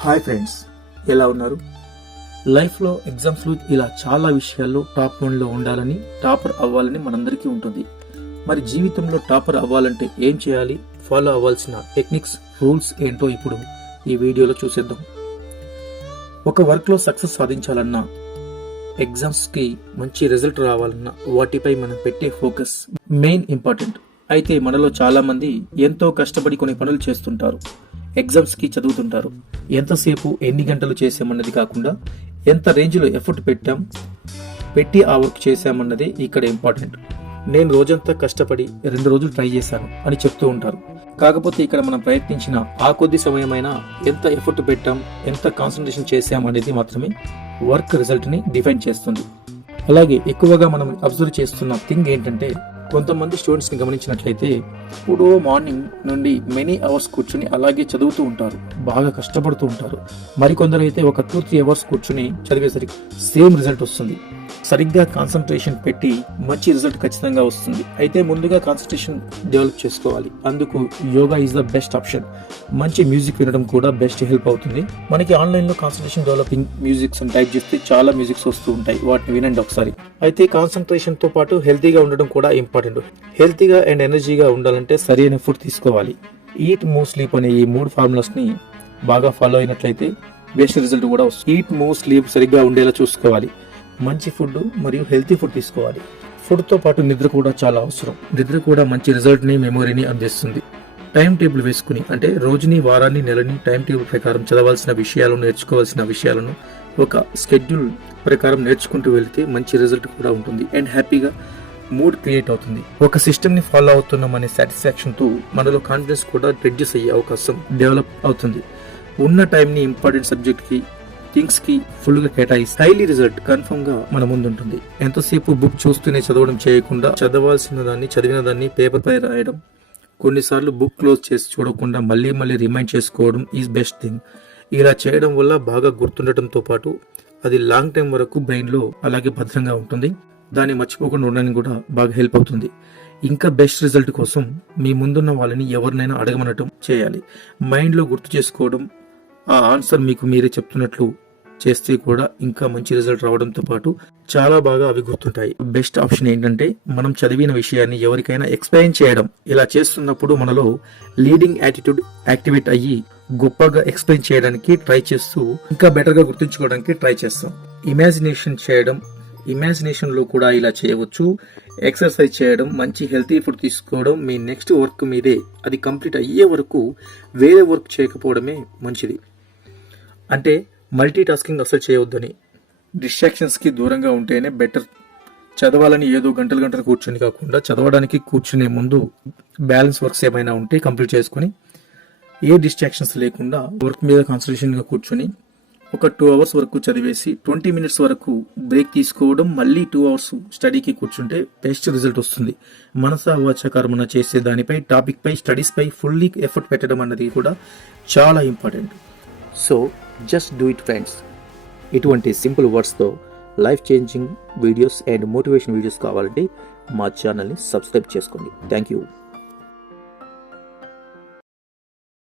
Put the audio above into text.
Hi friends, ఎలా ఉన్నారు? లైఫ్లో ఎగ్జామ్స్లో ఇలా చాలా విషయాల్లో టాప్ 1లో ఉండాలని, టాపర్ అవ్వాలని మనందరికీ ఉంటుంది. మరి జీవితంలో టాపర్ అవ్వాలంటే ఏం చేయాలి, ఫాలో అవ్వాల్సిన టెక్నిక్స్, రూల్స్ ఏంటో ఇప్పుడు ఈ వీడియోలో చూసేద్దాం. ఒక వర్క్లో సక్సెస్ సాధించాలన్నా, ఎగ్జామ్స్కి మంచి రిజల్ట్ రావాలన్నా వాటిపై మనం పెట్టే ఫోకస్ మెయిన్ ఇంపార్టెంట్. అయితే మనలో చాలామంది ఎంతో కష్టపడి కొన్ని పనులు చేస్తుంటారు, ఎగ్జామ్స్కి చదువుతుంటారు. ఎంతసేపు ఎన్ని గంటలు చేసామన్నది కాకుండా ఎంత రేంజ్లో ఎఫర్ట్ పెట్టి ఆ వర్క్ చేశామన్నది ఇక్కడ ఇంపార్టెంట్. నేను రోజంతా కష్టపడి 2 రోజులు ట్రై చేశాను అని చెప్తూ ఉంటారు. కాకపోతే ఇక్కడ మనం ప్రయత్నించిన ఆ కొద్ది సమయమైనా ఎంత ఎఫర్ట్ పెట్టాం, ఎంత కాన్సన్ట్రేషన్ చేశాం అనేది మాత్రమే వర్క్ రిజల్ట్ని డిఫైన్ చేస్తుంది. అలాగే ఎక్కువగా మనం అబ్జర్వ్ చేస్తున్న థింగ్ ఏంటంటే, కొంతమంది స్టూడెంట్స్ని గమనించినట్లయితే ఇప్పుడు మార్నింగ్ నుండి మెనీ అవర్స్ కూర్చుని అలాగే చదువుతూ ఉంటారు, బాగా కష్టపడుతూ ఉంటారు. మరికొందరు అయితే ఒక 2-3 అవర్స్ కూర్చుని చదివేసరికి సేమ్ రిజల్ట్ వస్తుంది. సరిగ్గా కాన్సన్ట్రేషన్ పెట్టి మంచి రిజల్ట్ ఖచ్చితంగా వస్తుంది. అయితే ముందుగా కాన్సన్ట్రేషన్ డెవలప్ చేసుకోవాలి. అందుకు yoga is the best option. మంచి మ్యూజిక్ వినడం కూడా బెస్ట్ హెల్ప్ అవుతుంది. మనకి ఆన్లైన్లో కాన్సన్ట్రేషన్ డెవలపింగ్ మ్యూజిక్స్ అని టైప్ చేస్తే చాలా మ్యూజిక్స్ వస్తూ ఉంటాయి, వాటిని వినండి ఒకసారి. అయితే కాన్సన్ట్రేషన్తో పాటు హెల్తీగా ఉండడం కూడా ఇంపార్టెంట్. హెల్తీగా అండ్ ఎనర్జీగా ఉండాలంటే సరైన ఫుడ్ తీసుకోవాలి. ఈట్, మూవ్, స్లీప్ అనే ఈ 3 ఫార్ములాస్ని బాగా ఫాలో అయినట్లయితే బెస్ట్ రిజల్ట్ కూడా వస్తుంది. ఈట్, మూవ్, స్లీప్ సరిగ్గా ఉండేలా చూసుకోవాలి. మంచి ఫుడ్ మరియు హెల్తీ ఫుడ్ తీసుకోవాలి. ఫుడ్తో పాటు నిద్ర కూడా చాలా అవసరం. నిద్ర కూడా మంచి రిజల్ట్ని, మెమొరీని అందిస్తుంది. టైం టేబుల్ వేసుకుని, అంటే రోజుని, వారాన్ని, నెలని టైం టేబుల్ ప్రకారం చదవాల్సిన విషయాలను, నేర్చుకోవాల్సిన విషయాలను ఒక స్కెడ్యూల్ ప్రకారం నేర్చుకుంటూ వెళితే మంచి రిజల్ట్ కూడా ఉంటుంది అండ్ హ్యాపీగా మూడ్ క్రియేట్ అవుతుంది. ఒక సిస్టమ్ని ఫాలో అవుతున్నామనే సాటిస్ఫాక్షన్తో మనలో కాన్ఫిడెన్స్ కూడా రెడ్యూస్ అయ్యే అవకాశం డెవలప్ అవుతుంది. ఉన్న టైంని ఇంపార్టెంట్ సబ్జెక్ట్కి, థింగ్స్కి ఫుల్గా కేటాయిస్తే హైలీ రిజల్ట్ కన్ఫర్మ్గా మన ముందు ఉంటుంది. ఎంతసేపు బుక్ చూస్తూనే చదవడం చేయకుండా, చదివిన దాన్ని పేపర్ పై రాయడం, కొన్నిసార్లు బుక్ క్లోజ్ చేసి చూడకుండా మళ్ళీ రిమైండ్ చేసుకోవడం ఈజ్ బెస్ట్ థింగ్. ఇలా చేయడం వల్ల బాగా గుర్తుండటంతో పాటు అది లాంగ్ టైం వరకు బ్రెయిన్లో అలాగే భద్రంగా ఉంటుంది. దాన్ని మర్చిపోకుండా ఉండడానికి కూడా బాగా హెల్ప్ అవుతుంది. ఇంకా బెస్ట్ రిజల్ట్ కోసం మీ ముందున్న వాళ్ళని ఎవరినైనా అడగమనటం చేయాలి. మైండ్లో గుర్తు చేసుకోవడం, ఆ ఆన్సర్ మీకు మీరే చెప్తున్నట్లు చేస్తే కూడా ఇంకా మంచి రిజల్ట్ రావడంతో పాటు చాలా బాగా అవి గుర్తుంటాయి. బెస్ట్ ఆప్షన్ ఏంటంటే, మనం చదివిన విషయాన్ని ఎవరికైనా ఎక్స్ప్లెయిన్ చేయడం. ఇలా చేస్తున్నప్పుడు మనలో లీడింగ్ యాటిట్యూడ్ యాక్టివేట్ అయ్యి గొప్పగా ఎక్స్ప్లెయిన్ చేయడానికి ట్రై చేస్తూ ఇంకా బెటర్గా గుర్తుంచుకోవడానికి ట్రై చేస్తాం. ఇమాజినేషన్ లో కూడా ఇలా చేయవచ్చు. ఎక్సర్సైజ్ చేయడం, మంచి హెల్తీ ఫుడ్ తీసుకోవడం, మీ నెక్స్ట్ వర్క్ మీదే అది కంప్లీట్ అయ్యే వరకు వేరే వర్క్ చేయకపోవడమే మంచిది. అంటే మల్టీ టాస్కింగ్ అసలు చేయవద్దని, డిస్ట్రాక్షన్స్కి దూరంగా ఉంటేనే బెటర్. చదవాలని ఏదో గంటలు కూర్చొని కాకుండా, చదవడానికి కూర్చునే ముందు బ్యాలెన్స్ వర్క్స్ ఏమైనా ఉంటే కంప్లీట్ చేసుకుని, ఏ డిస్ట్రాక్షన్స్ లేకుండా వర్క్ మీద కాన్సన్ట్రేషన్గా కూర్చొని ఒక 2 అవర్స్ వరకు చదివేసి 20 మినిట్స్ వరకు బ్రేక్ తీసుకోవడం, మళ్ళీ 2 అవర్స్ స్టడీకి కూర్చుంటే బెస్ట్ రిజల్ట్ వస్తుంది. మనసా వాచా కర్మన చేసే దానిపై, టాపిక్ పై, స్టడీస్ పై ఫుల్లీ ఎఫర్ట్ పెట్టడం అన్నది కూడా చాలా important. So just do it friends. ఇటువంటి సింపుల్ వర్డ్స్తో life changing videos and motivation videos కావాలంటే మా ఛానల్ని సబ్స్క్రైబ్ చేసుకోండి. Thank you.